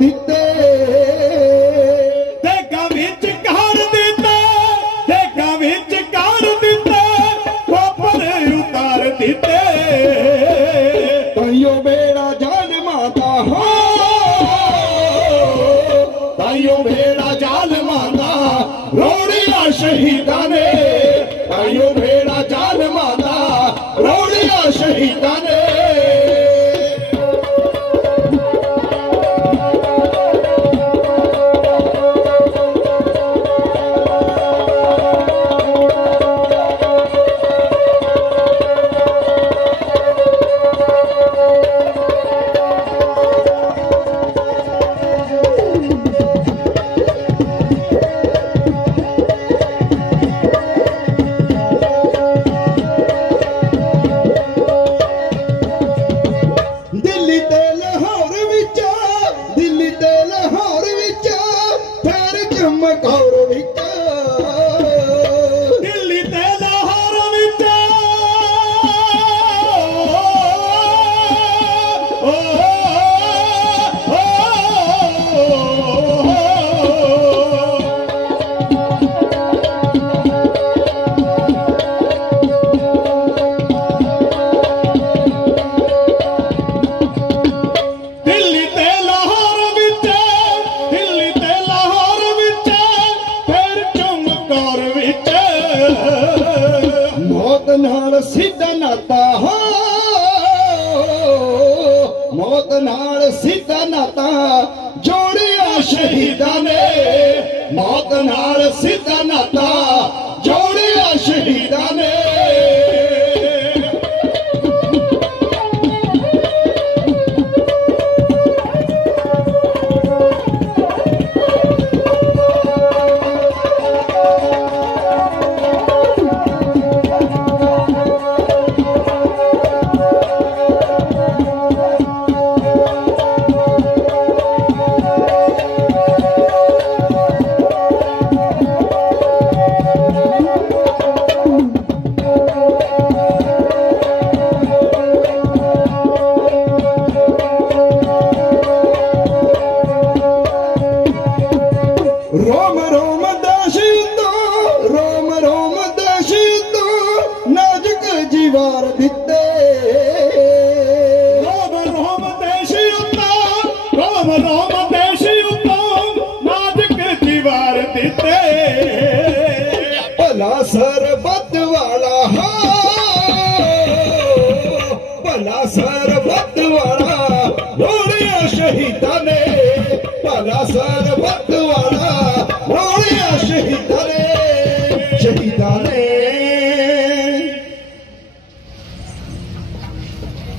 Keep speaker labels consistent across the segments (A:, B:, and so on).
A: ঠিক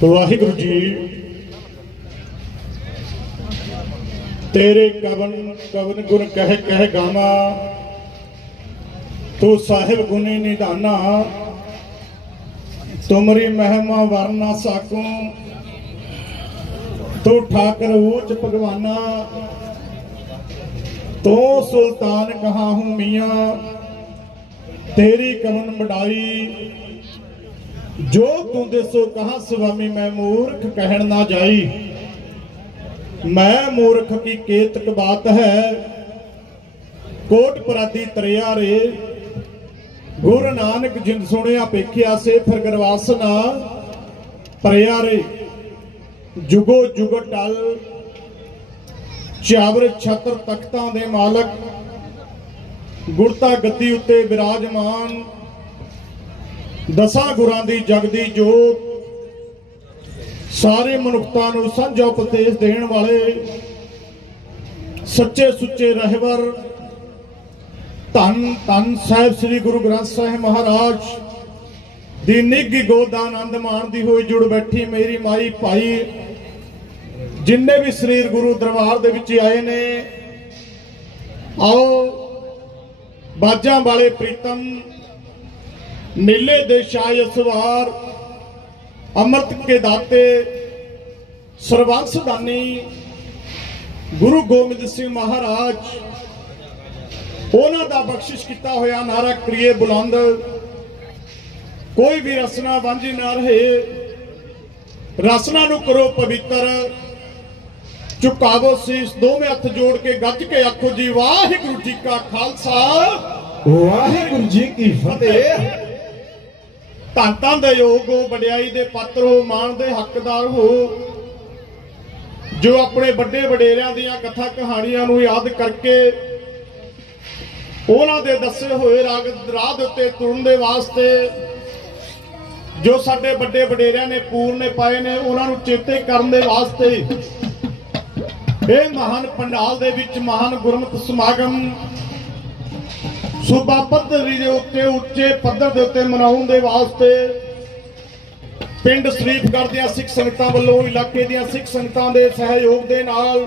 B: ਵਾਹਿਗੁਰੂ ਜੀ। ਤੇਰੇ ਕਵਨ ਕਵਨ ਗੁਣ ਕਹਿ ਕਹਿ ਗਾਵਾ। ਤੂੰ ਸਾਹਿਬ ਗੁਣੀ ਨਿਧਾਨਾ। ਤੁਮਰੀ ਮਹਿਮਾ ਵਰਨਾ ਸਾਕੂ ਤੂੰ ਠਾਕਰ ਊਚ ਭਗਵਾਨਾ। ਤੂੰ ਸੁਲਤਾਨ ਕਹਾ ਹੂੰ ਮੀਆਂ। ਤੇਰੀ ਕਵਨ ਬੜਾਈ ਜੋ ਤੂੰ ਦੇਸੋ ਕਹਾ ਸੁਆਮੀ ਮੈਂ ਮੂਰਖ ਕਹਿਣ ਨਾ ਜਾਈ? ਮੈਂ ਮੂਰਖ ਕੀ ਕੇਤਕ ਬਾਤ ਹੈ? ਕੋਟ ਪਰਾਦੀ ਤਰਿਆ ਰੇ। ਗੁਰੂ ਨਾਨਕ ਜਿੰਦ ਸੁਣਿਆ ਪੇਖਿਆ ਸੇ ਫਿਰ ਗਰਵਾਸਨਾ। ਪਰਿਆ ਰੇ। ਜੁਗੋ ਜੁਗ ਟਲ। ਚਾਵਰ ਛਤਰ ਤਖਤਾਂ ਦੇ ਮਾਲਕ। ਗੁਰਤਾ ਗੱਦੀ ਉੱਤੇ ਵਿਰਾਜਮਾਨ ਦਸਾਂ ਗੁਰਾਂ ਦੀ ਜਗਦੀ ਜੋਤ ਸਾਰੇ ਮਨੁੱਖਤਾ ਨੂੰ ਸਾਂਝਾ ਉਪਦੇਸ਼ ਦੇਣ ਵਾਲੇ ਸੱਚੇ ਸੁੱਚੇ ਰਹਿਬਰ, ਧੰਨ ਧੰਨ ਸਾਹਿਬ ਸ੍ਰੀ ਗੁਰੂ ਗ੍ਰੰਥ ਸਾਹਿਬ ਮਹਾਰਾਜ ਦੀ ਨਿੱਘੀ ਗੋਦ ਦਾ ਆਨੰਦ ਮਾਣਦੀ ਹੋਈ ਜੁੜ ਬੈਠੀ ਮੇਰੀ ਮਾਈ ਭਾਈ, ਜਿੰਨੇ ਵੀ ਸਰੀਰ ਗੁਰੂ ਦਰਬਾਰ ਦੇ ਵਿੱਚ ਆਏ ਨੇ, ਆਓ ਬਾਜਾਂ ਵਾਲੇ ਪ੍ਰੀਤਮ ਮੇਲੇ ਦੇ ਸ਼ਾਹ ਸਵਾਰ, ਅੰਮ੍ਰਿਤ ਕੇ ਦਾਤੇ, ਸਰਬੰਸ ਦਾਨੀ ਗੁਰੂ ਗੋਬਿੰਦ ਸਿੰਘ ਮਹਾਰਾਜ, ਉਹਨਾਂ ਦਾ ਬਖਸ਼ਿਸ਼ ਕੀਤਾ ਹੋਇਆ ਨਾਰਾ ਕਰੀਏ ਬੁਲੰਦ। ਕੋਈ ਵੀ ਰਸਨਾ ਵਾਂਝੀ ਨਾ ਰਹੇ। ਰਸਨਾ ਨੂੰ ਕਰੋ ਪਵਿੱਤਰ। ਝੁਕਾਵੋ ਸੀਸ, ਦੋਵੇਂ ਹੱਥ ਜੋੜ ਕੇ ਗੱਜ ਕੇ ਆਖੋ ਜੀ, ਵਾਹਿਗੁਰੂ ਜੀ ਕਾ ਖਾਲਸਾ।
A: ਵਾਹਿਗੁਰੂ ਜੀ ਕੀ ਫਤਿਹ।
B: ਧੰਨ ਧੰਨ ਦੇ ਯੋਗ ਹੋ, ਵਡਿਆਈ ਦੇ ਪਾਤਰ ਹੋ, ਮਾਣ ਦੇ ਹੱਕਦਾਰ ਹੋ। ਜੋ ਆਪਣੇ ਵੱਡੇ ਵਡੇਰਿਆਂ ਦੀਆਂ ਕਥਾ ਕਹਾਣੀਆਂ ਨੂੰ ਯਾਦ ਕਰਕੇ ਉਹਨਾਂ ਦੇ ਦੱਸੇ ਹੋਏ ਰਾਗ, ਰਾਹ ਦੇ ਉੱਤੇ ਤੁਰਨ ਦੇ ਵਾਸਤੇ ਜੋ ਸਾਡੇ ਵੱਡੇ ਵਡੇਰਿਆਂ ਨੇ, ਪੂਰਨੇ ਪਾਏ ਨੇ, ਉਹਨਾਂ ਨੂੰ ਚੇਤੇ ਕਰਨ ਦੇ ਵਾਸਤੇ ਇਹ ਮਹਾਨ ਪੰਡਾਲ ਦੇ ਵਿੱਚ ਮਹਾਨ ਗੁਰਮਤਿ ਸਮਾਗਮ ਸੂਬਾ ਪੱਧਰੀ ਦੇ ਉੱਤੇ ਉੱਚੇ ਪੱਧਰ ਦੇ ਉੱਤੇ ਮਨਾਉਣ ਦੇ ਵਾਸਤੇ ਪਿੰਡ ਸ਼ਰੀਫਗੜ੍ਹ ਦੀਆਂ ਸਿੱਖ ਸੰਗਤਾਂ ਵੱਲੋਂ, ਇਲਾਕੇ ਦੀਆਂ ਸਿੱਖ ਸੰਗਤਾਂ ਦੇ ਸਹਿਯੋਗ ਦੇ ਨਾਲ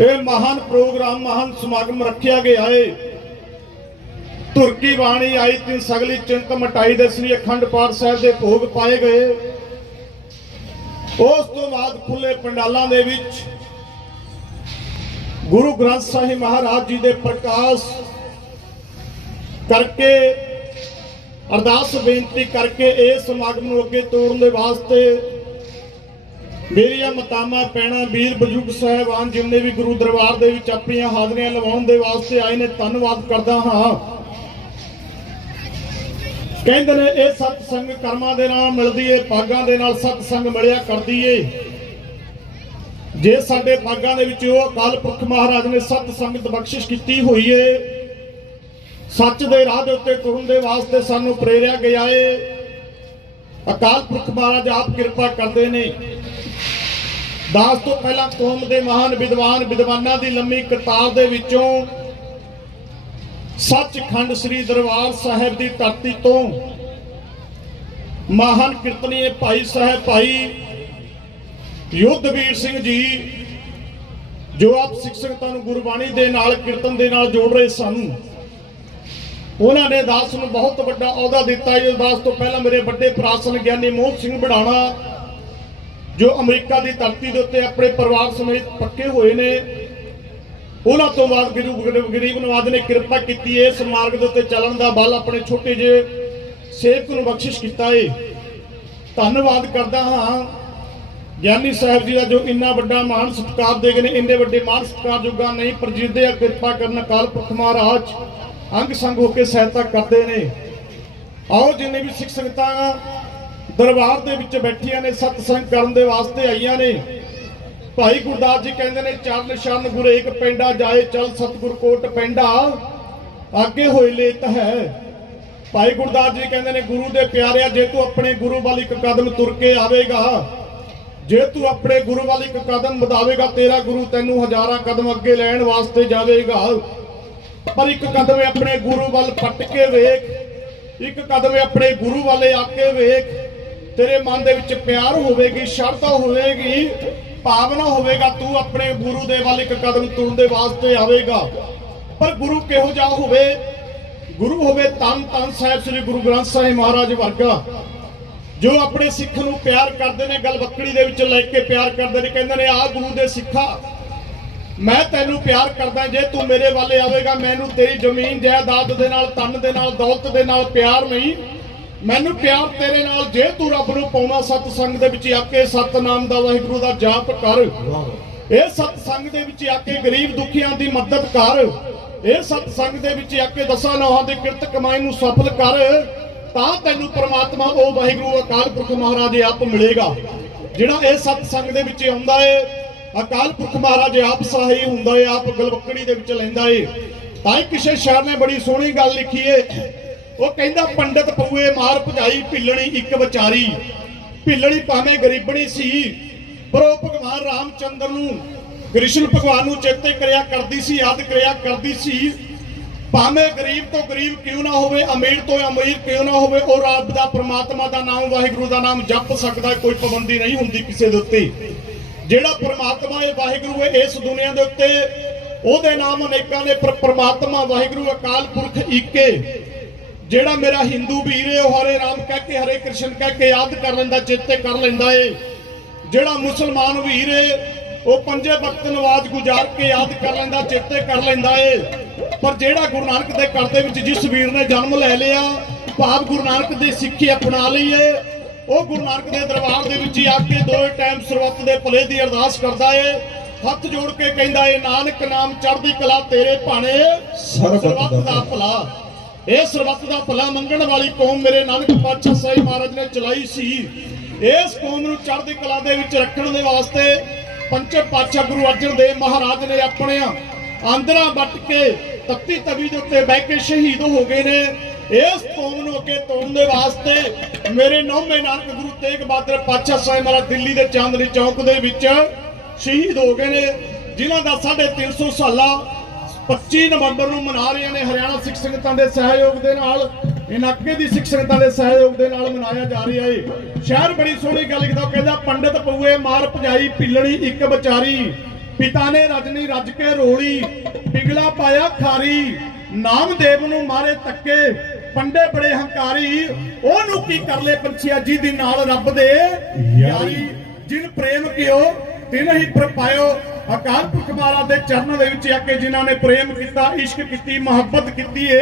B: ਇਹ ਮਹਾਨ ਪ੍ਰੋਗਰਾਮ, ਮਹਾਨ ਸਮਾਗਮ ਰੱਖਿਆ ਗਿਆ ਹੈ। ਤੁਰਕੀ ਬਾਣੀ ਆਈ ਤਿੰਨ ਸਗਲੀ ਚਿੰਤ ਮਟਾਈ ਦੇ ਸ੍ਰੀ ਅਖੰਡ ਪਾਠ ਸਾਹਿਬ ਦੇ ਭੋਗ ਪਾਏ ਗਏ। ਉਸ ਤੋਂ ਬਾਅਦ ਖੁੱਲੇ ਪੰਡਾਲਾਂ ਦੇ ਵਿੱਚ ਗੁਰੂ ਗ੍ਰੰਥ ਸਾਹਿਬ ਮਹਾਰਾਜ ਜੀ ਦੇ ਪ੍ਰਕਾਸ਼ ਕਰਕੇ, ਅਰਦਾਸ ਬੇਨਤੀ ਕਰਕੇ ਇਹ ਸਮਾਗਮ ਨੂੰ ਅੱਗੇ ਤੋੜਨ ਦੇ ਵਾਸਤੇ ਮੇਰੀਆਂ ਮਤਾਮਾ ਪੈਣਾ ਵੀਰ ਬਜ਼ੁਰਗ ਸਾਹਿਬਾਨ ਜਿੰਨੇ ਵੀ ਗੁਰੂ ਦਰਬਾਰ ਦੇ ਵਿੱਚ ਆਪਣੀਆਂ ਹਾਜ਼ਰੀਆਂ ਲਵਾਉਣ ਦੇ ਵਾਸਤੇ ਆਏ ਨੇ, ਧੰਨਵਾਦ ਕਰਦਾ ਹਾਂ। ਕਹਿੰਦੇ ਨੇ, ਇਹ ਸਤ ਸੰਗ ਕਰਮਾਂ ਦੇ ਨਾਲ ਮਿਲਦੀ ਏ ਭਾਗਾਂ ਦੇ ਨਾਲ ਸਤ ਸੰਗ ਮਿਲਿਆ ਕਰਦੀ ਏ। ਜੇ ਸਾਡੇ ਭਾਗਾਂ ਦੇ ਵਿੱਚ ਉਹ ਅਕਾਲ ਪੁਰਖ ਮਹਾਰਾਜ ਨੇ ਸਤ ਸੰਗਤ ਬਖਸ਼ਿਸ਼ ਕੀਤੀ ਹੋਈ ਏ, ਸੱਚ ਦੇ ਰਾਹ ਦੇ ਉੱਤੇ ਤੁਰਨ ਦੇ ਵਾਸਤੇ ਸਾਨੂੰ ਪ੍ਰੇਰਿਆ ਗਿਆ ਏ, ਅਕਾਲ ਪੁਰਖ ਮਹਾਰਾਜ ਆਪ ਕਿਰਪਾ ਕਰਦੇ ਨੇ। ਦਾਸ ਤੋਂ ਪਹਿਲਾਂ ਕੌਮ ਦੇ ਮਹਾਨ ਵਿਦਵਾਨ, ਵਿਦਵਾਨਾਂ ਦੀ ਲੰਮੀ ਕਤਾਰ ਦੇ ਵਿੱਚੋਂ ਸੱਚਖੰਡ ਸ੍ਰੀ ਦਰਬਾਰ ਸਾਹਿਬ ਦੀ ਧਰਤੀ ਤੋਂ ਮਹਾਨ ਕੀਰਤਨੀਏ ਭਾਈ ਸਾਹਿਬ ਭਾਈ ਯੁੱਧਵੀਰ ਸਿੰਘ ਜੀ, ਜੋ ਆਪ ਸਿੱਖ ਸੰਗਤਾਂ ਨੂੰ ਗੁਰਬਾਣੀ ਦੇ ਨਾਲ, ਕੀਰਤਨ ਦੇ ਨਾਲ ਜੋੜ ਰਹੇ ਸਨ, ਉਹਨਾਂ ਨੇ ਦਾਸ ਨੂੰ ਬਹੁਤ ਵੱਡਾ ਅਹੁਦਾ ਦਿੱਤਾ। ਇਹ ਦਾਸ ਤੋਂ ਪਹਿਲਾਂ ਮੇਰੇ ਵੱਡੇ ਭਰਾ ਸਨ ਗਿਆਨੀ ਮੋਹਨ ਸਿੰਘ ਬੜਾਣਾ ਜੋ ਅਮਰੀਕਾ ਦੀ ਧਰਤੀ ਦੇ ਉੱਤੇ ਆਪਣੇ ਪਰਿਵਾਰ ਸਮੇਤ ਪੱਕੇ ਹੋਏ ਨੇ। ਉਹਨਾਂ ਤੋਂ ਬਾਅਦ ਗੁਰੂ ਗਰੀਬ- ਗਰੀਬ ਨਵਾਜ ਨੇ ਕਿਰਪਾ ਕੀਤੀ ਇਸ ਮਾਰਗ ਦੇ ਉੱਤੇ ਚੱਲਣ ਦਾ ਬਲ ਆਪਣੇ ਛੋਟੇ ਜਿਹੇ ਸੇਵਕ ਨੂੰ ਬਖਸ਼ਿਸ਼ ਕੀਤਾ ਏ। ਧੰਨਵਾਦ ਕਰਦਾ ਹਾਂ। ਗਿਆਨੀ ਸਾਹਿਬ ਜੀ ਦਾ ਜੋ ਇੰਨਾ ਵੱਡਾ ਮਾਨ ਸਤਿਕਾਰ ਦੇ ਗਏ ਨੇ, ਇੰਨੇ ਵੱਡੇ ਮਾਨ ਸਤਿਕਾਰ ਜੋਗਾ ਨਹੀਂ, ਪਰ ਜਿਹਦੇ ਕਿਰਪਾ ਕਰਨ ਅਕਾਲ ਪੁਰਖ ਮਹਾਰਾਜ ਅੰਗ ਸੰਗ ਹੋ ਕੇ ਸਹਾਇਤਾ ਕਰਦੇ ਨੇ। ਆਓ ਜਿੰਨੇ ਵੀ ਸਿੱਖ ਸੰਗਤਾਂ ਦਰਬਾਰ ਦੇ ਵਿੱਚ ਬੈਠੀਆਂ ਨੇ, ਸਤਸੰਗ ਕਰਨ ਦੇ ਵਾਸਤੇ ਆਈਆਂ ਨੇ। ਭਾਈ ਗੁਰਦਾਸ ਜੀ ਕਹਿੰਦੇ ਨੇ, ਚਰਨ ਸ਼ਰਨ ਗੁਰ ਏਕ ਪੈਂਡਾ ਜਾਏ, ਚਲ ਸਤਗੁਰ ਕੋਟ ਪੈਂਡਾ ਅੱਗੇ ਹੋਏ ਲੇਤ ਹੈ। ਭਾਈ ਗੁਰਦਾਸ ਜੀ ਕਹਿੰਦੇ ਨੇ, ਗੁਰੂ ਦੇ ਪਿਆਰਿਆ, ਜੇ ਤੂੰ ਆਪਣੇ ਗੁਰੂ ਵੱਲ ਇੱਕ ਕਦਮ ਤੁਰ ਕੇ ਆਵੇਗਾ ਜੇ ਤੂੰ ਆਪਣੇ ਗੁਰੂ ਵੱਲ ਇੱਕ ਕਦਮ ਵਧਾਵੇਗਾ, ਤੇਰਾ ਗੁਰੂ ਤੈਨੂੰ ਹਜ਼ਾਰਾਂ ਕਦਮ ਅੱਗੇ ਲੈਣ ਵਾਸਤੇ ਜਾਵੇਗਾ। ਪਰ ਇੱਕ ਕਦਮ ਆਪਣੇ ਗੁਰੂ ਵੱਲ ਪੱਟ ਕੇ ਵੇਖ, ਇੱਕ ਕਦਮ ਆਪਣੇ ਗੁਰੂ ਵਾਲੇ ਆ ਕੇ ਵੇਖ, ਤੇਰੇ ਮਨ ਦੇ ਵਿੱਚ ਪਿਆਰ ਹੋਵੇਗੀ, ਸ਼ਰਧਾ ਹੋਵੇਗੀ, ਭਾਵਨਾ ਹੋਵੇਗਾ, ਤੂੰ ਆਪਣੇ ਗੁਰੂ ਦੇ ਵੱਲ ਇੱਕ ਕਦਮ ਤੁਰਨ ਦੇ ਵਾਸਤੇ ਆਵੇਗਾ। ਪਰ ਗੁਰੂ ਕਿਹੋ ਜਿਹਾ ਹੋਵੇ? ਗੁਰੂ ਹੋਵੇ ਤਨ ਤਨ ਸਾਹਿਬ ਸ੍ਰੀ ਗੁਰੂ ਗ੍ਰੰਥ ਸਾਹਿਬ ਮਹਾਰਾਜ ਵਰਗਾ। ਜੋ ਆਪਣੇ ਸਿੱਖ ਨੂੰ ਪਿਆਰ ਕਰਦੇ ਨੇ ਗੱਲ ਬੱਕੜੀ ਦੇ ਵਿੱਚ ਲੈ ਕੇ ਪਿਆਰ ਕਰਦੇ ਨੇ ਕਹਿੰਦੇ ਨੇ ਆਹ ਗੁਰੂ ਦੇ ਸਿੱਖਾ ਮੈਂ ਤੈਨੂੰ ਪਿਆਰ ਕਰਦਾ ਜੇ ਤੂੰ ਮੇਰੇ ਵੱਲ ਆਵੇਗਾ ਮੈਨੂੰ ਤੇਰੀ ਜ਼ਮੀਨ ਜਾਇਦਾਦ ਦੇ ਨਾਲ ਤਨ ਦੇ ਨਾਲ ਦੌਲਤ ਦੇ ਨਾਲ ਪਿਆਰ ਨਹੀਂ। ਮੈਨੂੰ ਪਿਆਰ ਤੇਰੇ ਨਾਲ ਜੇ ਤੂੰ ਰੱਬ ਨੂੰ ਪਾਉਣਾ ਸਤ ਸੰਗ ਦੇ ਵਿੱਚ ਆਕੇ ਸਤਨਾਮ ਦਾ ਵਾਹਿਗੁਰੂ ਦਾ ਜਾਪ ਕਰ। ਇਹ ਸਤ ਸੰਗ ਦੇ ਵਿੱਚ ਆਕੇ ਗਰੀਬ ਦੁਖੀਆਂ ਦੀ ਮਦਦ ਕਰ। ਇਹ ਸਤ ਸੰਗ ਦੇ ਵਿੱਚ ਆਕੇ ਦਸਾਂ ਨੌਹਾਂ ਦੇ ਕਿਰਤ ਕਮਾਈ ਨੂੰ ਸਫਲ ਕਰ। ਤਾਂ ਤੈਨੂੰ ਪ੍ਰਮਾਤਮਾ ਉਹ ਵਾਹਿਗੁਰੂ ਅਕਾਲ ਪੁਰਖ ਮਹਾਰਾਜ ਆਪ ਮਿਲੇਗਾ। ਜਿਹੜਾ ਇਹ ਸਤਸੰਗ ਦੇ ਵਿੱਚ ਆਉਂਦਾ ਏ, ਅਕਾਲ ਪੁਰਖ ਮਹਾਰਾਜ ਆਪ ਸਹਾਈ ਹੁੰਦਾ ਏ, ਆਪ ਗਲਵੱਕੜੀ ਦੇ ਵਿੱਚ ਲੈਂਦਾ ਏ। ਤਾਂ ਹੀ ਕਿਸੇ ਸ਼ਾਇਰ ਨੇ ਬੜੀ ਸੋਹਣੀ ਗੱਲ ਲਿਖੀ ਏ। ਉਹ ਕਹਿੰਦਾ, ਪੰਡਤ ਪਊਏ ਮਾਰ ਭਜਾਈ, ਭਿੱਲਣੀ ਇੱਕ ਵਿਚਾਰੀ। ਭਿੱਲਣੀ ਭਾਵੇਂ ਗਰੀਬਣੀ ਸੀ, ਪਰ ਉਹ ਭਗਵਾਨ ਰਾਮਚੰਦਰ ਨੂੰ, ਕ੍ਰਿਸ਼ਨ ਭਗਵਾਨ ਨੂੰ ਚੇਤੇ ਕਰਿਆ ਕਰਦੀ ਸੀ, ਯਾਦ ਕਰਿਆ ਕਰਦੀ ਸੀ। ਭਾਵੇਂ ਗਰੀਬ ਤੋਂ ਗਰੀਬ ਕਿਉਂ ਨਾ ਹੋਵੇ, ਅਮੀਰ ਤੋਂ ਅਮੀਰ ਕਿਉਂ ਨਾ ਹੋਵੇ, ਉਹ ਰੱਬ ਦਾ, ਪ੍ਰਮਾਤਮਾ ਦਾ ਨਾਮ, ਵਾਹਿਗੁਰੂ ਦਾ ਨਾਮ ਜਪ ਸਕਦਾ, ਕੋਈ ਪਾਬੰਦੀ ਨਹੀਂ ਹੁੰਦੀ ਕਿਸੇ ਦੇ ਉੱਤੇ। ਜਿਹੜਾ ਪ੍ਰਮਾਤਮਾ ਹੈ, ਵਾਹਿਗੁਰੂ ਹੈ, ਇਸ ਦੁਨੀਆ ਦੇ ਉੱਤੇ ਉਹਦੇ ਨਾਮ ਅਨੇਕਾਂ ਨੇ, ਪਰ ਪ੍ਰਮਾਤਮਾ, ਵਾਹਿਗੁਰੂ, ਅਕਾਲ ਪੁਰਖ ਈਕੇ ਜਿਹੜਾ ਮੇਰਾ ਹਿੰਦੂ ਵੀਰ ਹੈ, ਉਹ ਹਰੇ ਰਾਮ ਕਹਿ ਕੇ, ਹਰੇ ਕ੍ਰਿਸ਼ਨ ਕਹਿ ਕੇ ਯਾਦ ਕਰ ਲੈਂਦਾ, ਚੇਤੇ ਕਰ ਲੈਂਦਾ ਏ। ਜਿਹੜਾ ਮੁਸਲਮਾਨ ਵੀਰ ਏ ਉਹ ਪੰਜੇ ਵਕਤ ਨਵਾਜ਼ ਗੁਜ਼ਾਰ ਕੇ ਯਾਦ ਕਰ ਲੈਂਦਾ, ਚੇਤੇ ਕਰ ਲੈਂਦਾ ਏ। ਪਰ ਜਿਹੜਾ ਗੁਰੂ ਨਾਨਕ ਦੇ ਘਰ ਦੇ ਵਿੱਚ ਜਿਸ ਵੀਰ ਨੇ ਜਨਮ ਲੈ ਲਿਆ ਭਾਵ ਗੁਰੂ ਨਾਨਕ ਦੀ ਸਿੱਖੀ ਅਪਣਾ ਲਈ ਏ ਉਹ ਗੁਰੂ ਨਾਨਕ ਦੇ ਦਰਬਾਰ ਦੇ ਵਿੱਚ ਹੀ ਆ ਕੇ ਦੋਏ ਟਾਈਮ ਸਰਬੱਤ ਦੇ ਭਲੇ ਦੀ ਅਰਦਾਸ ਕਰਦਾ ਏ। ਹੱਥ ਜੋੜ ਕੇ ਕਹਿੰਦਾ ਏ ਨਾਨਕ ਨਾਮ ਚੜ੍ਹਦੀ ਕਲਾ ਤੇਰੇ ਭਾਣੇ ਸਰਬੱਤ ਦਾ ਭਲਾ। ਇਹ ਸਰਬੱਤ ਦਾ ਭਲਾ ਮੰਗਣ ਵਾਲੀ ਕੌਮ ਮੇਰੇ ਨਾਨਕ ਪਾਤਸ਼ਾਹ ਸਾਈ ਮਹਾਰਾਜ ਨੇ ਚਲਾਈ ਸੀ। ਇਸ ਕੌਮ ਨੂੰ ਚੜ੍ਹਦੀ ਕਲਾ ਦੇ ਵਿੱਚ ਰੱਖਣ ਦੇ ਵਾਸਤੇ ਪੰਚੇ ਪਾਤਸ਼ਾਹ ਗੁਰੂ ਅਰਜਨ ਦੇਵ ਮਹਾਰਾਜ ਨੇ ਆਪਣੇ ਆਂਦਰਾਂ ਵੱਟ ਕੇ ਤਖਤੀ ਤਵੀ ਦੇ ਉੱਤੇ ਬਹਿ ਕੇ ਸ਼ਹੀਦ ਹੋ ਗਏ ਨੇ। ਇਸ ਕੌਮ ਨੂੰ ਅੱਗੇ ਤੋੜਨ ਦੇ ਵਾਸਤੇ ਮੇਰੇ ਨੌਵੇਂ ਨਾਨਕ ਗੁਰੂ ਤੇਗ ਬਹਾਦਰ ਪਾਤਸ਼ਾਹ ਸਾਹਿਬ ਮਹਾਰਾਜ ਦਿੱਲੀ ਦੇ ਚਾਂਦਨੀ ਚੌਕ ਦੇ ਵਿੱਚ ਸ਼ਹੀਦ ਹੋ ਗਏ ਨੇ। ਜਿਨ੍ਹਾਂ ਦਾ 350 ਸਾਲਾ 25 ਨਵੰਬਰ ਨੂੰ ਮਨਾ ਰਹੇ ਨੇ ਹਰਿਆਣਾ ਸਿੱਖ ਸੰਗਤਾਂ ਦੇ ਸਹਿਯੋਗ ਦੇ ਨਾਲ। ਇਲਾਕੇ ਦੀ ਸਿੱਖ ਸੰਗਤਾਂ ਦੇ ਸਹਿਯੋਗ ਦੇ ਨਾਲ ਮਨਾਇਆ ਜਾ ਰਿਹਾ ਏ। ਸ਼ਹਿਰ ਬੜੀ ਸੋਹਣੀ ਗੱਲ ਲਿਖਦਾ ਉਹ ਕਹਿੰਦਾ, ਪੰਡਤ ਪਊਏ ਮਾਰ ਭਜਾਈ ਪਿੱਲਣੀ ਇੱਕ ਵਿਚਾਰੀ। ਪਿਤਾ ਨੇ ਰਜਨੀ ਰੱਜ ਕੇ ਰੋਲੀ ਪਿਗਲਾ ਪਾਇਆ ਖਾਰੀ ਨਾਮਦੇਵ ਨੂੰ ਮਾਰੇ ਤੱਕੇ ਪੰਡੇ ਬੜੇ ਹੰਕਾਰੀ ਉਹਨੂੰ ਕੀ ਕਰ ਲੈ ਪੰਛੀਆ ਜੀ ਦੀ ਨਾਲ ਰੱਬ ਦੇ? ਯਾਰੀ। ਜਿਨ ਪ੍ਰੇਮ ਕਿਓ ਤਿਨ ਹੀ ਪ੍ਰਪਾਇਓ ਅਕਾਲ ਪੁਰਖ ਮਹਾਰਾਜ ਦੇ ਚਰਨਾਂ ਦੇ ਵਿੱਚ ਆ ਕੇ ਜਿਨ੍ਹਾਂ ਨੇ ਪ੍ਰੇਮ ਕੀਤਾ, ਇਸ਼ਕ ਕੀਤੀ, ਮੁਹੱਬਤ ਕੀਤੀ ਏ,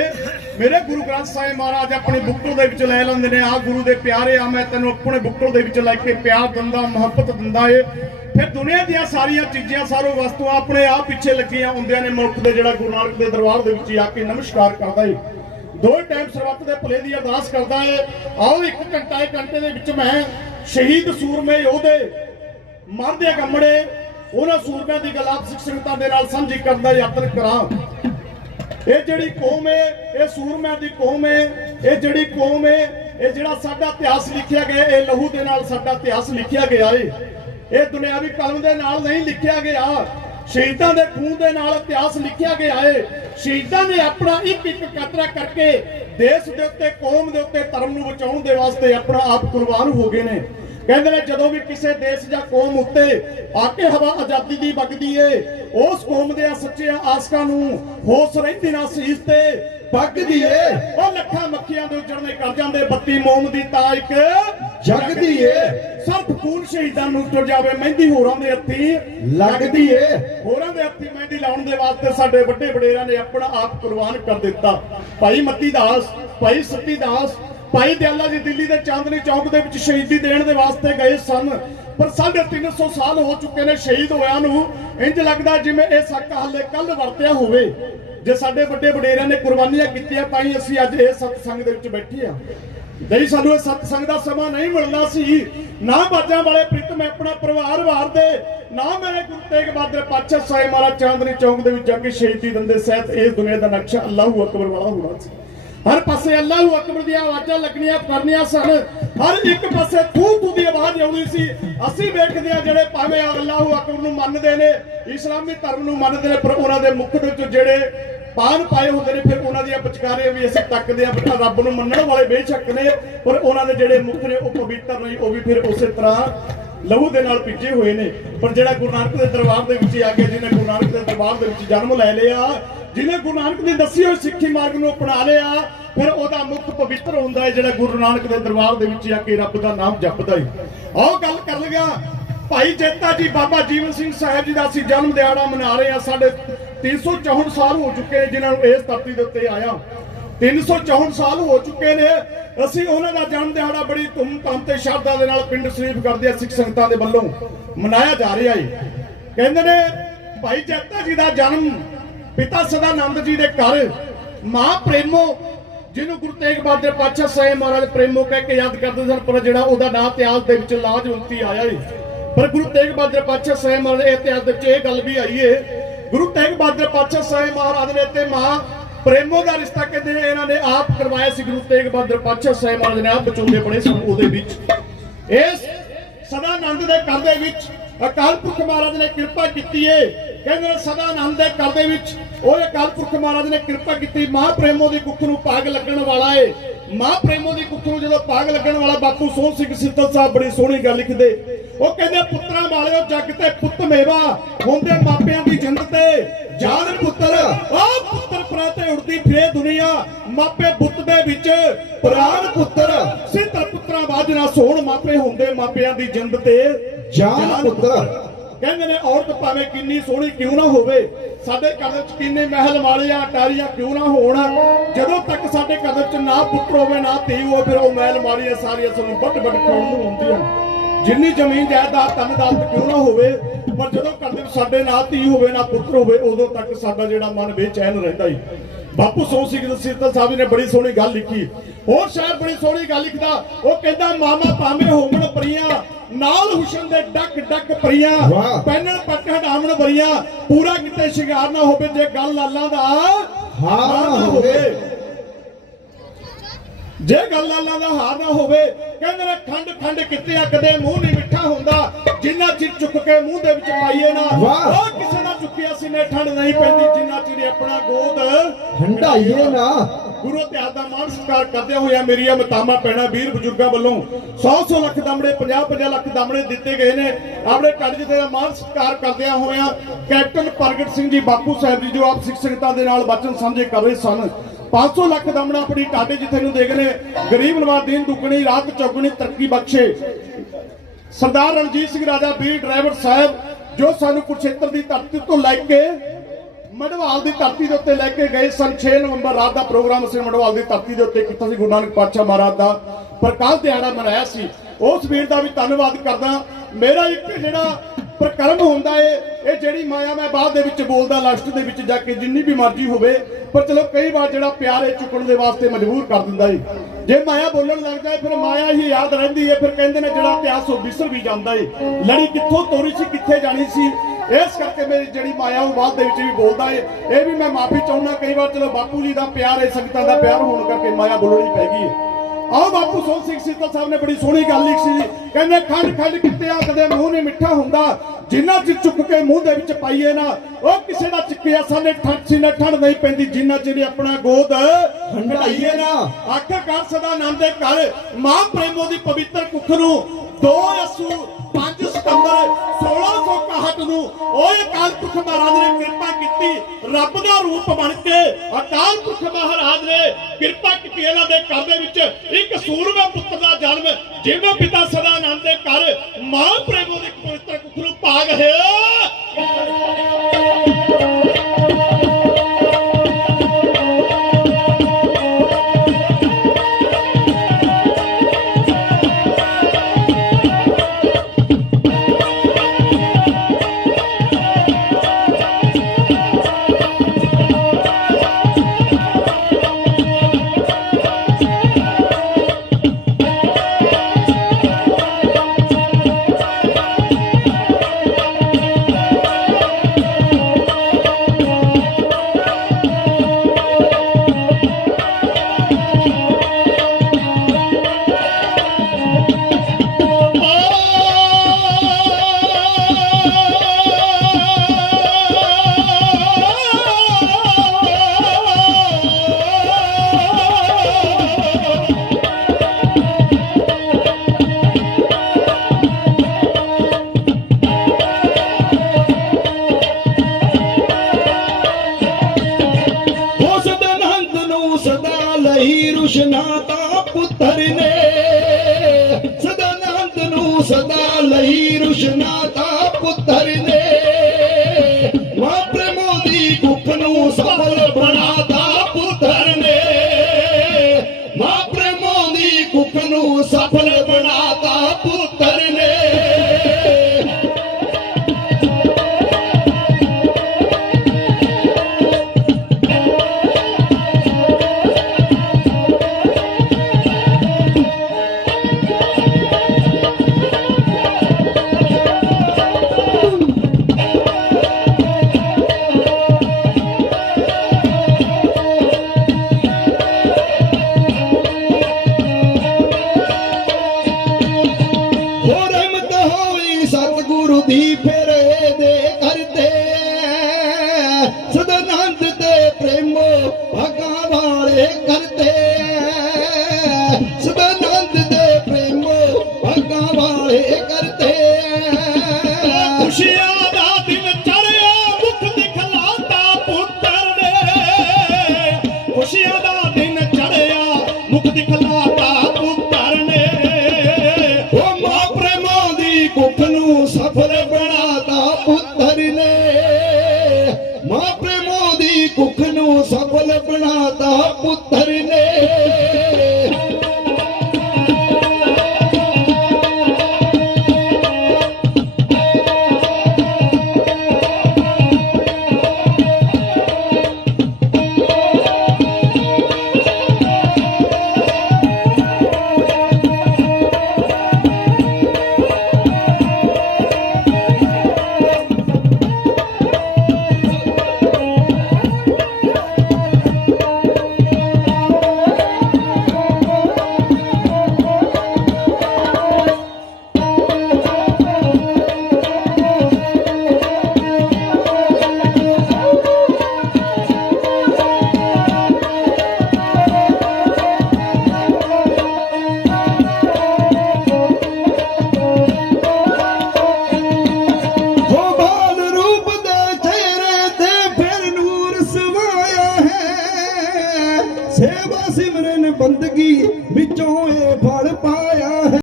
B: ਮੇਰੇ ਗੁਰੂ ਗ੍ਰੰਥ ਸਾਹਿਬ ਮਹਾਰਾਜ ਆਪਣੇ ਬੁੱਕਲ ਦੇ ਵਿੱਚ ਲੈ ਲੈਂਦੇ ਨੇ ਆ ਗੁਰੂ ਦੇ ਪਿਆਰੇ ਆ, ਮੈਂ ਤੈਨੂੰ ਆਪਣੇ ਬੁੱਕਲ ਦੇ ਵਿੱਚ ਲੈ ਕੇ ਪਿਆਰ ਦਿੰਦਾ, ਮੁਹੱਬਤ ਦਿੰਦਾ ਏ। ਫਿਰ ਦੁਨੀਆ ਦੀਆਂ ਸਾਰੀਆਂ ਚੀਜ਼ਾਂ, ਸਾਰੋ ਵਸਤੂਆਂ ਆਪਣੇ ਆਪ ਪਿੱਛੇ ਲੱਗੀਆਂ ਹੁੰਦੀਆਂ ਨੇ, ਮੁਲਕ ਦੇ ਜਿਹੜਾ ਗੁਰੂ ਨਾਨਕ ਦੇ ਦਰਬਾਰ ਦੇ ਵਿੱਚ ਹੀ ਆ ਕੇ ਨਮਸਕਾਰ ਕਰਦਾ ਏ। ਦੋ ਟਾਈਮ ਸਰਬੱਤ ਦੇ ਭਲੇ ਦੀ ਅਰਦਾਸ ਕਰਦਾ ਏ, ਆਓ ਇੱਕ ਘੰਟਾ, ਇੱਕ ਘੰਟੇ ਦੇ ਵਿੱਚ ਮੈਂ ਸ਼ਹੀਦ ਸੂਰਮੇ ਯੋਧੇ ਮਰਦੇ ਗੰਮੜੇ ਉਹਨਾਂ ਸੂਰਮਿਆਂ ਦੀ ਗੱਲ ਆਪ ਸੰਗਤਾਂ ਦੇ ਨਾਲ ਸਾਂਝੀ ਕਰਨ ਦਾ ਯਤਨ ਕਰਾਂ। ਇਹ ਜਿਹੜੀ ਕੌਮ ਹੈ ਇਹ ਸੂਰਮਿਆਂ ਦੀ ਕੌਮ ਹੈ ਇਹ ਜਿਹੜੀ ਕੌਮ ਹੈ ਇਹ ਜਿਹੜਾ ਸਾਡਾ ਇਤਿਹਾਸ ਲਿਖਿਆ ਗਿਆ ਇਹ ਲਹੂ ਦੇ ਨਾਲ ਸਾਡਾ ਇਤਿਹਾਸ ਲਿਖਿਆ ਗਿਆ ਏ। ਇਹ ਦੁਨਿਆਵੀ ਕਲਮ ਦੇ ਨਾਲ ਨਹੀਂ ਲਿਖਿਆ ਗਿਆ। ਸ਼ਹੀਦਾਂ ਦੇ ਖੂਨ ਦੇ ਨਾਲ ਇਤਿਹਾਸ ਲਿਖਿਆ ਗਿਆ ਏ। ਸ਼ਹੀਦਾਂ ਨੇ ਆਪਣਾ ਇੱਕ ਇੱਕ ਕਤਰਾ ਕਰਕੇ ਦੇਸ਼ ਦੇ ਉੱਤੇ, ਕੌਮ ਦੇ ਉੱਤੇ ਧਰਮ ਨੂੰ ਬਚਾਉਣ ਦੇ ਵਾਸਤੇ ਆਪਣਾ ਆਪ ਕੁਰਬਾਨ ਹੋ ਗਏ ਨੇ। ਕਹਿੰਦੇ ਨੇ ਜਦੋਂ ਵੀ ਕਿਸੇ ਦੇਸ਼ ਜਾਂ ਕੌਮ ਉੱਤੇ ਆ ਹਵਾ ਆਜ਼ਾਦੀ ਦੀ ਵਗਦੀ ਏ, ਉਸ ਕੌਮ ਦੇ ਸੱਚੇ ਆਸਕਾਂ ਨੂੰ ਹੋਸ ਰਹਿੰਦੀ ਨਾ ਸੀਸ ਤੇ
A: ਪੱਕਦੀ ਏ।
B: ਉਹ ਲੱਖਾਂ ਮੱਖੀਆਂ ਦੇ ਉਜੜਨੇ ਕਰ ਜਾਂਦੇ, ਬੱਤੀ ਮੋਮ ਦੀ ਤਾਂ ਇੱਕ
A: ਜਗਦੀ ਏ।
B: ਸਰਪ ਖੂਨ ਸ਼ਹੀਦਾਂ ਨੂੰ ਟੁਰ ਜਾਵੇ, ਮਹਿੰਦੀ ਹੋਰਾਂ ਦੇ ਹੱਥੀ
A: ਲੱਗਦੀ ਏ।
B: ਹੋਰਾਂ ਦੇ ਹੱਥੀ ਮਹਿੰਦੀ ਲਾਉਣ ਦੇ ਵਾਸਤੇ ਸਾਡੇ ਵੱਡੇ ਵਡੇਰਿਆਂ ਨੇ ਆਪਣਾ ਆਪ ਕੁਰਬਾਨ ਕਰ ਦਿੱਤਾ। ਭਾਈ ਮੱਤੀ ਦਾਸ, ਭਾਈ ਸੱਤੀ ਦਾਸ ਭਾਈ ਦਿਆਲਾ ਜੀ ਦਿੱਲੀ ਦੇ ਚਾਂਦਨੀ ਚੌਕ ਦੇ ਵਿੱਚ ਸ਼ਹੀਦੀ ਦੇਣ ਦੇ ਵਾਸਤੇ ਗਏ ਸਨ। ਪਰ 350 ਸਾਲ ਹੋ ਚੁੱਕੇ ਨੇ ਸ਼ਹੀਦ ਹੋਇਆ ਨੂੰ। ਇੰਜ ਲੱਗਦਾ ਜਿਵੇਂ ਇਹ ਸੱਕ ਹਾਲੇ ਕੱਲ ਵਰਤਿਆ ਹੋਵੇ। ਜੇ ਸਾਡੇ ਵੱਡੇ ਵਡੇਰਿਆਂ ਨੇ ਕੁਰਬਾਨੀਆਂ ਕੀਤੀਆਂ, ਤਾਂ ਹੀ ਅਸੀਂ ਅੱਜ ਇਹ ਸਤਸੰਗ ਦੇ ਵਿੱਚ ਬੈਠੇ ਆ ਨਹੀਂ ਸਾਨੂੰ ਇਹ ਸਤਸੰਗ ਦਾ ਸਮਾਂ ਨਹੀਂ ਮਿਲਣਾ ਸੀ। ਨਾ ਬਾਜਾਂ ਵਾਲੇ ਪ੍ਰੀਤ, ਮੈਂ ਆਪਣਾ ਪਰਿਵਾਰ ਵਾਰਦੇ ਨਾ ਮੇਰੇ ਗੁਰੂ ਤੇਗ ਬਹਾਦਰ ਪਾਤਸ਼ਾਹ ਸਾਹਿਬ ਮਹਾਰਾਜ ਚਾਂਦਨੀ ਚੌਂਕ ਦੇ ਵਿੱਚ ਜਾ ਕੇ ਸ਼ਹੀਦੀ ਦਿੰਦੇ ਸਹਿਤ ਇਸ ਦੁਨੀਆ ਦਾ ਨਕਸ਼ਾ ਅੱਲਾਹੂ ਅਕਬਰ ਵਾਲਾ ਹੋਣਾ ਸੀ। ਹਰ ਪਾਸੇ ਅੱਲਾਹੂ ਅਕਬਰ ਦੀਆਂ ਆਵਾਜ਼ਾਂ ਲੱਗਣੀਆਂ ਕਰਨੀਆਂ ਸਨ। ਹਰ ਇੱਕ ਪਾਸੇ ਥੂ ਥੂ ਦੀ ਆਵਾਜ਼ ਆਉਂਦੀ ਸੀ। ਅਸੀਂ ਵੇਖਦੇ ਆ ਜਿਹੜੇ ਭਾਵੇਂ ਅੱਲਾਹੂ ਅਕਬਰ ਨੂੰ ਮੰਨਦੇ ਨੇ, ਇਸਲਾਮੀ ਧਰਮ ਨੂੰ ਮੰਨਦੇ ਨੇ, ਪਰ ਉਹਨਾਂ ਦੇ ਮੁਖ ਵਿੱਚ ਜਿਹੜੇ ਪਾਨ ਪਾਏ ਹੁੰਦੇ ਨੇ, ਫਿਰ ਉਹਨਾਂ ਦੀਆਂ ਵਿਚਕਾਰੇ ਵੀ ਅਸੀਂ ਤੱਕਦੇ ਆ ਬੇਟਾ ਰੱਬ ਨੂੰ ਮੰਨਣ ਵਾਲੇ ਬੇਸ਼ੱਕ ਨੇ, ਪਰ ਉਹਨਾਂ ਦੇ ਜਿਹੜੇ ਮੁੱਖ ਨੇ ਉਹ ਪਵਿੱਤਰ ਨਹੀਂ ਉਹ ਵੀ ਫਿਰ ਉਸੇ ਤਰ੍ਹਾਂ ਲਹੂ ਦੇ ਨਾਲ ਭਿੱਜੇ ਹੋਏ ਨੇ। ਪਰ ਜਿਹੜਾ ਗੁਰੂ ਨਾਨਕ ਦੇ ਦਰਬਾਰ ਦੇ ਵਿੱਚ ਆ ਗਿਆ, ਜਿਹਨੇ ਗੁਰੂ ਨਾਨਕ ਦੇ ਦਰਬਾਰ ਦੇ ਵਿੱਚ ਜਨਮ ਲੈ ਲਿਆ ਜਿਹਨੇ ਗੁਰੂ ਨਾਨਕ ਦੀ ਦੱਸੀ ਹੋਈ ਸਿੱਖੀ ਮਾਰਗ ਨੂੰ ਅਪਣਾ ਲਿਆ, ਫਿਰ ਉਹਦਾ ਮੁਖ ਪਵਿੱਤਰ ਹੁੰਦਾ ਹੈ ਜਿਹੜਾ ਗੁਰੂ ਨਾਨਕ ਦੇ ਦਰਬਾਰ ਦੇ ਵਿੱਚ ਆ ਕੇ ਰੱਬ ਦਾ ਨਾਮ ਜਪਦਾ ਹੈ ਆਓ ਗੱਲ ਕਰ ਲਿਆ ਭਾਈ ਜੇਤਾ ਜੀ, ਬਾਬਾ ਜੀਵਨ ਸਿੰਘ ਸਾਹਿਬ ਜੀ ਦਾ ਅਸੀਂ ਜਨਮ ਦਿਹਾੜਾ ਮਨਾ ਰਹੇ ਹਾਂ। ਸਾਡੇ 364 ਸਾਲ ਹੋ ਚੁੱਕੇ ਨੇ ਜਿਨ੍ਹਾਂ ਨੂੰ ਇਸ ਧਰਤੀ ਦੇ ਉੱਤੇ ਆਇਆ। 364 ਸਾਲ ਹੋ ਚੁੱਕੇ ਨੇ। ਅਸੀਂ ਉਹਨਾਂ ਦਾ ਜਨਮ ਦਿਹਾੜਾ ਬੜੀ ਧੂਮਧਾਮ ਤੇ ਸ਼ਰਧਾ ਦੇ ਨਾਲ ਪਿੰਡ ਸ਼ਰੀਫ ਕਰਦੇ ਆ ਸਿੱਖ ਸੰਗਤਾਂ ਦੇ ਵੱਲੋਂ ਮਨਾਇਆ ਜਾ ਰਿਹਾ ਹੈ ਕਹਿੰਦੇ ਨੇ, ਭਾਈ ਜੇਤਾ ਜੀ ਦਾ ਜਨਮ ਪਿਤਾ ਸਦਾਨੰਦ ਜੀ ਦੇ ਘਰ ਮਾਂ ਪ੍ਰੇਮੋ, ਜਿਹਨੂੰ ਗੁਰੂ ਤੇਗ ਬਹਾਦਰ ਪਾਤਸ਼ਾਹ ਸਾਹਿਬ ਮਹਾਰਾਜ ਪ੍ਰੇਮੋ ਕਹਿ ਕੇ ਯਾਦ ਕਰਦੇ ਸਨ, ਪਰ ਜਿਹੜਾ ਉਹਦਾ ਨਾਂ ਇਤਿਹਾਸ ਦੇ ਵਿੱਚ ਲਾਜਵੰਤੀ ਆਇਆ ਏ। ਪਰ ਗੁਰੂ ਤੇਗ ਬਹਾਦਰ ਪਾਤਸ਼ਾਹ ਸਾਹਿਬ ਮਹਾਰਾਜ ਦੇ ਇਤਿਹਾਸ ਵਿੱਚ ਇਹ ਗੱਲ ਵੀ ਆਈ ਏ, ਗੁਰੂ ਤੇਗ ਬਹਾਦਰ ਪਾਤਸ਼ਾਹ ਸਾਹਿਬ ਮਹਾਰਾਜ ਨੇ ਤੇ ਮਾਂ ਪ੍ਰੇਮੋ ਦਾ ਰਿਸ਼ਤਾ ਕਹਿੰਦੇ ਨੇ, ਇਹਨਾਂ ਨੇ ਆਪ ਕਰਵਾਇਆ ਸੀ, ਗੁਰੂ ਤੇਗ ਬਹਾਦਰ ਪਾਤਸ਼ਾਹ ਸਾਹਿਬ ਮਹਾਰਾਜ ਨੇ ਆਪ ਵਿਚੋਲੇ ਬਣੇ ਸਨ ਉਹਦੇ ਵਿੱਚ। ਇਸ ਸਦਾ ਦੇ ਘਰ ਦੇ ਵਿੱਚ ਅਕਾਲ ਪੁਰਖ ਮਹਾਰਾਜ ਨੇ ਕਿਰਪਾ ਕੀਤੀ ਏ। ਕਹਿੰਦੇ ਨੇ, ਸਦਾ ਆਨੰਦ ਦੇ ਕਰਦੇ ਵਿੱਚ। ਉਹ ਅਕਾਲ ਪੁਰਖ ਮਹਾਰਾਜ ਨੇ ਕਿਰਪਾ ਕੀਤੀ। ਮਾਂ ਪ੍ਰੇਮੋ ਦੀ ਕੁੱਖ ਨੂੰ ਪਾਗ ਲੱਗਣ ਵਾਲਾ ਏ। ਮਾਂ ਪ੍ਰੇਮੋ ਦੀ ਕੁੱਖ ਨੂੰ ਜਦੋਂ ਪਾਗ ਲੱਗਣ ਵਾਲਾ, ਬਾਪੂ ਸੋਹਣ ਸਿੰਘ ਸਿੱਤਲ ਸਾਹਿਬ ਬੜੀ ਸੋਹਣੀ ਗੱਲ ਲਿਖਦੇ। ਉਹ ਕਹਿੰਦੇ, ਪੁੱਤਰਾਂ ਵਾਲਿਓ, ਜੱਗ ਤੇ ਪੁੱਤ ਮੇਵਾ ਹੁੰਦੇ ਮਾਪਿਆਂ ਦੀ ਜਿੰਦ ਤੇ। ਜਾਨ ਪੁੱਤਰ ਆ ਪੁੱਤਰ ਪ੍ਰਾਤੇ ਉੜਦੀ ਫੇ ਦੁਨੀਆ। ਮਾਪੇ ਬੁੱਤ ਦੇ ਵਿੱਚ ਪ੍ਰਾਨ ਪੁੱਤਰ। ਸਿੱਤਰ ਪੁੱਤਰਾਂ ਬਾਜਣਾ ਸੋਹਣ ਮਾਪੇ ਹੁੰਦੇ ਮਾਪਿਆਂ ਦੀ ਜਿੰਦ ਤੇ।
A: ਜਾਨ ਪੁੱਤਰ।
B: ਕਹਿੰਦੇ ਨੇ ਔਰਤ ਭਾਵੇਂ ਕਿੰਨੀ ਸੋਹਣੀ ਕਿਉਂ ਨਾ ਹੋਵੇ ਸਾਡੇ ਘਰ ਵਿੱਚ ਕਿੰਨੇ ਮਹਿਲ ਵਾਲੀਆਂ ਅਟਾਰੀਆਂ ਕਿਉਂ ਨਾ ਹੋਣ ਜਦੋਂ ਤੱਕ ਸਾਡੇ ਘਰ ਵਿੱਚ ਨਾ ਪੁੱਤਰ ਹੋਵੇ ਨਾ ਧੀ ਹੋਵੇ ਫਿਰ ਉਹ ਮਹਿਲ ਮਾਰੀਆਂ ਸਾਰੀਆਂ ਸਾਨੂੰ ਵੱਡ ਵੱਡ ਖਾਣ ਨੂੰ ਹੁੰਦੀਆਂ ਜਿੰਨੀ ਜ਼ਮੀਨ ਜਾਇਦਾਦ ਧਨ ਦੌਲਤ ਕਿਉਂ ਨਾ ਹੋਵੇ ਪਰ ਜਦੋਂ ਘਰ ਦੇ ਸਾਡੇ ਨਾ ਧੀ ਹੋਵੇ ਨਾ ਪੁੱਤਰ ਹੋਵੇ ਉਦੋਂ ਤੱਕ ਸਾਡਾ ਜਿਹੜਾ ਮਨ ਬੇਚੈਨ ਰਹਿੰਦਾ ਹੀ ਬਾਪੂ ਸੋਹ ਸਿੰਘ ਸੀਤਲ ਸਾਹਿਬ ਨੇ ਬੜੀ ਸੋਹਣੀ ਗੱਲ ਲਿਖੀ ਹੋਰ ਸ਼ਾਇਰ ਬੜੀ ਸੋਹਣੀ ਗੱਲ ਲਿਖਦਾ ਉਹ ਕਹਿੰਦਾ ਮਾਮਾ ਭਾਵੇਂ ਹੋਵਣ ਪਰੀਆਂ ਨਾਲ ਹੁਸਨ ਦੇ ਡੱਕ ਡੱਕ ਪਰੀਆਂ
A: ਵਾਹ।
B: ਪੈਨਣ ਪੱਟ ਹਟਾਵਣ ਬਰੀਆਂ ਪੂਰਾ ਕਿਤੇ ਸ਼ਿੰਗਾਰ ਨਾ ਹੋਵੇ ਜੇ ਗੱਲ ਲਾਲਾਂ ਦਾ
A: ਹਾਰ ਨਾ ਹੋਵੇ।
B: ਜੇ ਗੱਲ ਲਾਲਾਂ ਦਾ ਹਾਰ ਨਾ ਹੋਵੇ ਕਹਿੰਦੇ ਨੇ ਖੰਡ ਖੰਡ ਕਿਤੇ ਆ ਕਦੇ ਮੂੰਹ ਨਹੀਂ ਮਿੱਠਾ ਹੁੰਦਾ ਜਿੰਨਾ ਚਿਰ ਚੁੱਕ ਕੇ ਮੂੰਹ ਦੇ ਵਿੱਚ ਪਾਈਏ ਨਾ। ਉਹ ਕਿਸੇ ਦਾ ਚੁੱਕਿਆ ਸੀ ਨੇ ਠੰਡ ਨਹੀਂ ਪੈਂਦੀ ਜਿੰਨਾ ਚਿਰ ਆਪਣਾ ਗੋਦ
A: ਹੰਡਾਈਏ ਨਾ।
B: ਗੁਰੂ ਇਤਿਹਾਸ ਦਾ ਮਾਣ ਸਤਿਕਾਰ ਕਰਦਿਆਂ ਹੋਇਆ ਮੇਰੀਆਂ ਮਤਾਮਾ ਪੈਣਾ ਵੀਰ ਬਜ਼ੁਰਗਾਂ ਵੱਲੋਂ 100-100 ਲੱਖ ਦਮੜੇ 50-50 ਲੱਖ ਦਮੜੇ ਦਿੱਤੇ ਗਏ ਨੇ। ਆਪਣੇ ਕੱਢ ਜਿੱਤੇ ਦਾ ਮਾਣ ਸਤਿਕਾਰ ਕਰਦਿਆਂ ਹੋਇਆਂ ਕੈਪਟਨ ਪ੍ਰਗਟ ਸਿੰਘ ਜੀ ਬਾਪੂ ਸਾਹਿਬ ਜੀ ਜੋ ਆਪ ਸਿੱਖ ਸੰਗਤਾਂ ਦੇ ਨਾਲ ਬਚਨ ਸਾਂਝੇ ਕਰ ਰਹੇ ਸਨ। 500 ਲੱਖ ਦਮੜਾ ਆਪਣੀ ਟਾਡੇ ਜਿੱਥੇ ਨੂੰ ਦੇਖ ਨੇ। ਗਰੀਬ ਨਵਾਜ਼ ਦੀਨ ਦੁੱਗਣੀ ਰਾਤ ਚੌਗਣੀ ਤਰੱਕੀ ਬਖਸ਼ੇ। ਸਰਦਾਰ ਰਣਜੀਤ ਸਿੰਘ ਰਾਜਾ ਵੀਰ ਡਰਾਈਵਰ ਸਾਹਿਬ ਜੋ ਸਾਨੂੰ ਕੁਰਸ਼ੇਤਰ ਦੀ ਧਰਤੀ ਤੋਂ ਲੈ ਕੇ ਮੜਵਾਲ ਦੀ ਧਰਤੀ ਦੇ ਉੱਤੇ ਲੈ ਕੇ ਗਏ ਸਨ 6 ਨਵੰਬਰ ਰਾਤ ਦਾ ਪ੍ਰੋਗਰਾਮ ਅਸੀਂ ਮੜਵਾਲ ਦੀ ਧਰਤੀ ਦੇ ਉੱਤੇ ਕੀਤਾ ਸੀ ਗੁਰੂ ਨਾਨਕ ਪਾਤਸ਼ਾਹ ਮਹਾਰਾਜ ਦਾ ਪ੍ਰਕਾਸ਼ ਦਿਹਾੜਾ ਮਨਾਇਆ ਸੀ। ਉਸ ਵੀਰ ਦਾ ਵੀ ਧੰਨਵਾਦ ਕਰਦਾ। ਮੇਰਾ ਇੱਕ ਜਿਹੜਾ ਪ੍ਰਕਰਮ ਹੁੰਦਾ ਏ, ਇਹ ਜਿਹੜੀ ਮਾਇਆ ਮੈਂ ਬਾਅਦ ਦੇ ਵਿੱਚ ਬੋਲਦਾ, ਲਾਸਟ ਦੇ ਵਿੱਚ ਜਾ ਕੇ ਜਿੰਨੀ ਵੀ ਮਰਜ਼ੀ ਹੋਵੇ, ਪਰ ਚਲੋ ਕਈ ਵਾਰ ਜਿਹੜਾ ਪਿਆਰ ਇਹ ਚੁੱਕਣ ਦੇ ਵਾਸਤੇ ਮਜਬੂਰ ਕਰ ਦਿੰਦਾ ਏ। ਜੇ ਮਾਇਆ ਬੋਲਣ ਲੱਗ ਜਾਏ, ਫਿਰ ਮਾਇਆ ਹੀ ਯਾਦ ਰਹਿੰਦੀ ਹੈ ਫਿਰ ਕਹਿੰਦੇ ਨੇ, ਜਿਹੜਾ ਇਤਿਹਾਸ ਉਹ ਵਿਸਰ ਵੀ ਜਾਂਦਾ ਏ। ਲੜੀ ਕਿੱਥੋਂ ਤੋਰੀ ਸੀ, ਕਿੱਥੇ ਜਾਣੀ ਸੀ? ਇਸ ਕਰਕੇ ਮੇਰੀ ਜਿਹੜੀ ਮਾਇਆ, ਉਹ ਬਾਅਦ ਦੇ ਵਿੱਚ ਵੀ ਬੋਲਦਾ ਏ। ਇਹ ਵੀ ਮੈਂ ਮਾਫੀ ਚਾਹੁੰਦਾ, ਕਈ ਵਾਰ ਚਲੋ ਬਾਪੂ ਜੀ ਦਾ ਪਿਆਰ ਏ ਸੰਗਤਾਂ ਦਾ ਪਿਆਰ ਹੋਣ ਕਰਕੇ ਮਾਇਆ ਬੋਲਣੀ ਪੈ ਗਈ ਏ। ਆਹ ਬਾਪੂ ਸੋਹਣ ਸਿੰਘ ਸੀਤਲ ਸਾਹਿਬ ਨੇ ਬੜੀ ਸੋਹਣੀ ਗੱਲ ਲਿਖੀ ਸੀ। ਕਹਿੰਦੇ, ਖੰਡ ਖੰਡ ਕਿਤੇ ਆ ਕਦੇ ਮੂੰਹ ਨਹੀਂ ਮਿੱਠਾ ਹੁੰਦਾ। ਜਿੰਨਾ ਚਿਰ ਚੁੱਕ ਕੇ ਮੂੰਹ ਦੇ ਵਿੱਚ ਪਾਈਏ ਨਾ, ਉਹ ਕਿਸੇ ਦਾ ਚੱਕਿਆ ਸਾਨੇ ਠੰਡ ਨਾ ਠੰਡ ਨਹੀਂ ਪੈਂਦੀ। ਜਿੰਨਾ ਚਿਰ ਆਪਣਾ ਗੋਦ ਹੰਡਾਈਏ ਨਾ ਆਖਰਕਾਰ ਸਦਾ ਆਨੰਦ ਦੇ ਘਰ। ਮਾਂ ਪ੍ਰੇਮੋ ਦੀ ਪਵਿੱਤਰ ਕੁੱਖ ਨੂੰ ਦੋ ਅਸੂ 5 ਸਤੰਬਰ 1661 ਨੂੰ ਉਹ ਅਕਾਲ ਪੁਰਖ ਮਹਾਰਾਜ ਨੇ ਕਿਰਪਾ ਕੀਤੀ, ਰੱਬ ਦਾ ਰੂਪ ਬਣ ਕੇ ਅਕਾਲ ਪੁਰਖ ਮਹਾਰਾਜ ਨੇ ਕਿਰਪਾ ਕੀਤੀ ਇਹਨਾਂ ਦੇ ਘਰ ਦੇ ਵਿੱਚ। ਇੱਕ ਸੂਰਮੇ ਪੁੱਤਰ ਦਾ ਜਨਮ ਜਿਵੇਂ ਪਿਤਾ ਸਦਾ ਆਨੰਦ ਦੇ ਘਰ ਮਾਂ ਪ੍ਰੇਮੋ ਦੇ ਪਵਿੱਤਰ ਕੁੱਖ ਨੂੰ ਭਾਗ ਹੈ।